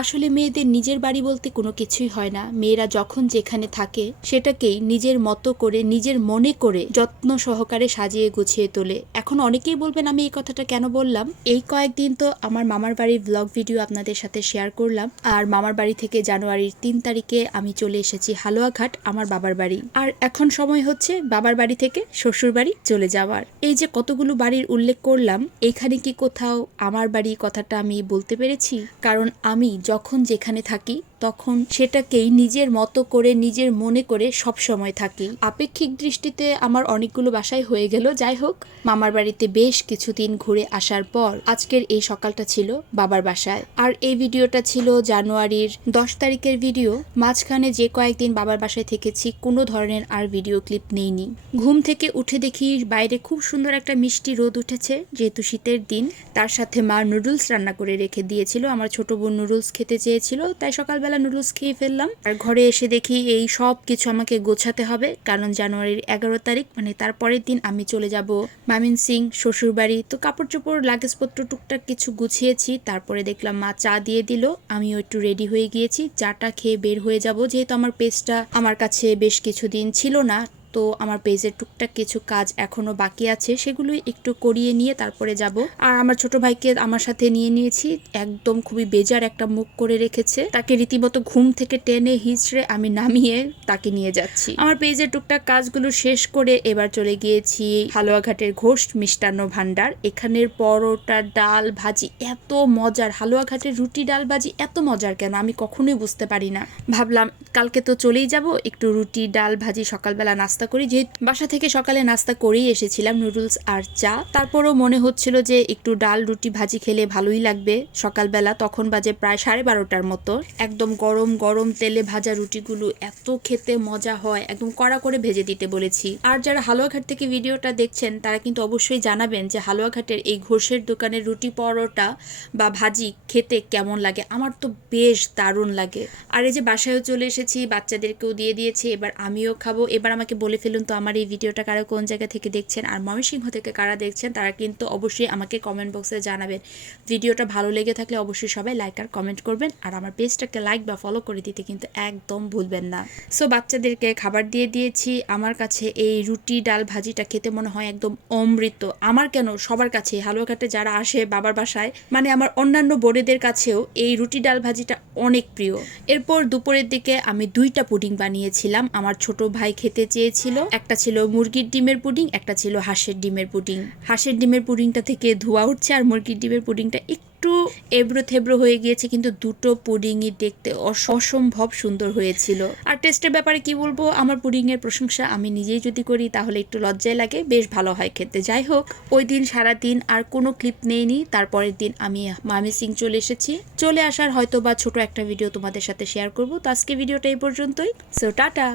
আসলে মেয়েদের নিজের বাড়ি বলতে কোনো কিছুই হয় না। মেয়েরা যখন যেখানে থাকে সেটাকেই নিজের মতো করে নিজের মনে করে যত্ন সহকারে সাজিয়ে গুছিয়ে তোলে। এখন অনেকেই বলবেন আমি এই কথাটা কেন বললাম। এই কয়েকদিন তো আমার মামার বাড়ির ব্লগ ভিডিও আপনাদের সাথে শেয়ার করলাম, আর মামার বাড়ি থেকে জানুয়ারির 3 তারিখে আমি চলে এসেছি হালুয়াঘাট আমার বাবার বাড়ি। আর এখন সময় হচ্ছে বাবার বাড়ি থেকে শ্বশুর বাড়ি চলে যাওয়ার। এই যে কতগুলো বাড়ির উল্লেখ করলাম, এখানে কি কোথাও আমার বাড়ি কথাটা আমি বলতে পেরেছি? কারণ আমি যখন যেখানে থাকি তখন সেটাকেই নিজের মতো করে নিজের মনে করে সব সময় থাকি। আপেক্ষিক দৃষ্টিতে আমার অনেকগুলো বাসায় হয়ে গেল। যাই হোক, মামার বাড়িতে বেশ কিছুদিন ঘুরে আসার পর আজকের এই সকালটা ছিল বাবার বাসায়। আর এই ভিডিওটা ছিল জানুয়ারির 10 তারিখের ভিডিও। মাঝখানে যে কয়েকদিন বাবার বাসায় থেকেছি কোনো ধরনের আর ভিডিও ক্লিপ নেইনি। ঘুম থেকে উঠে দেখি বাইরে খুব সুন্দর একটা মিষ্টি রোদ উঠেছে, যেহেতু শীতের দিন। তার সাথে মা নুডলস রান্না করে রেখে দিয়েছিল। আমার ছোট বোন নুডলস খেতে চেয়েছিল, তাই সকালবেলা নুডলস খেয়ে ফেললাম। আর ঘরে এসে দেখি এই সব কিছু আমাকে গোছাতে হবে, কারণ জানুয়ারির 11 তারিখ মানে তার পরের দিন আমি চলে যাব ময়মনসিংহ শ্বশুর বাড়ি। তো কাপড় চোপড় লাগেজপত্র টুকটাক কিছু গুছিয়েছি। তারপরে দেখলাম মা চা দিয়ে দিল, আমিও একটু রেডি হয়ে গিয়েছি। চাটা খেয়ে বের হয়ে যাব, যেহেতু আমার পেজটা আমার কাছে বেশ কিছুদিন ছিল না। তো আমার পেজের টুকটাক কিছু কাজ এখনো বাকি আছে, সেগুলোই একটু করিয়ে নিয়ে তারপরে যাব। আর আমার ছোট ভাইকে আমার সাথে নিয়ে নিয়েছি। একদম খুবই বেজার একটা মুখ করে রেখেছে, তাকে রীতিমতো ঘুম থেকে টেনে হিচড়ে আমি নামিয়ে তাকে নিয়ে যাচ্ছি। আমার পেজের টুকটাক কাজগুলো শেষ করে এবার চলে গিয়েছি হালুয়াঘাটের ঘোষ মিষ্টান্ন ভান্ডার। এখানের পরোটা, ডাল, ভাজি এত মজার। হালুয়াঘাটের রুটি ডাল ভাজি এত মজার কেন আমি কখনোই বুঝতে পারি না। ভাবলাম কালকে তো চলেই যাব, একটু রুটি ডাল ভাজি সকালবেলা নাস্তা করি। যেহেতু বাসা থেকে সকালে নাস্তা করেই এসেছিলাম, নুডলস আর চা। তারপরও মনে হচ্ছিল যে একটু ডাল রুটি ভাজি খেলে ভালোই লাগবে সকালবেলা। তখন বাজে প্রায় 12:30টার মতো। একদম গরম গরম তেলে ভাজা রুটিগুলো এত খেতে মজা হয়, একদম কড়া করে ভেজে দিতে বলেছি। আর যারা হালুয়াঘাট থেকে ভিডিওটা দেখছেন তারা কিন্তু অবশ্যই জানাবেন যে হালুয়াঘাটের এই ঘোষের দোকানের রুটি পরোটা বা ভাজি খেতে কেমন লাগে। আমার তো বেশ দারুণ লাগে। আর এই যে বাসায়ও চলে এসেছি, বাচ্চাদেরকেও দিয়ে দিয়েছি, এবার আমিও খাবো। এবার আমাকে বলে ফেলুন তো আমার এই ভিডিওটা কারা কোন জায়গা থেকে দেখছেন, আর ময়মনসিংহ থেকে কারা দেখছেন তারা কিন্তু অবশ্যই আমাকে কমেন্ট বক্সে জানাবেন। ভিডিওটা ভালো লেগে থাকলে অবশ্যই সবাই লাইক আর কমেন্ট করবেন, আর আমার পেজটাকে লাইক বা ফলো করে দিতে কিন্তু একদম ভুলবেন না। সো বাচ্চাদেরকে খাবার দিয়ে দিয়েছি। আমার কাছে এই রুটি ডাল ভাজিটা খেতে মনে হয় একদম অমৃত। আমার কেন, সবার কাছে, হালুয়াঘাটে যারা আসে বাবার বাসায়, মানে আমার অন্যান্য বোনেদের কাছেও এই রুটি ডাল ভাজিটা অনেক প্রিয়। এরপর দুপুরের দিকে আমি 2টা পুডিং বানিয়েছিলাম। আমার ছোট ভাই খেতে চেয়েছিল। একটা ছিল মুরগির ডিমের পুডিং, একটা ছিল হাঁসের ডিমের পুডিং। হাঁসের ডিমের পুডিংটা থেকে ধোয়া উঠছে, আর মুরগির ডিমের পুডিংটা একটু এবড়ো থেবড়ো হয়ে গিয়েছে, কিন্তু দুটো পুডিংই দেখতে অসম্ভব সুন্দর হয়েছিল। আর টেস্টের ব্যাপারে কি বলবো, আমার পুডিংয়ের প্রশংসা আমি নিজেই যদি করি তাহলে একটু লজ্জায় লাগে, বেশ ভালো হয় খেতে। যাই হোক, ওই দিন সারাদিন আর কোনো ক্লিপ নেইনি। তারপরের দিন আমি ময়মনসিংহ চলে এসেছি। চলে আসার হয়তো বা ছোট একটা ভিডিও তোমাদের সাথে শেয়ার করবো। তো আজকে ভিডিওটা এই পর্যন্তই। So tata.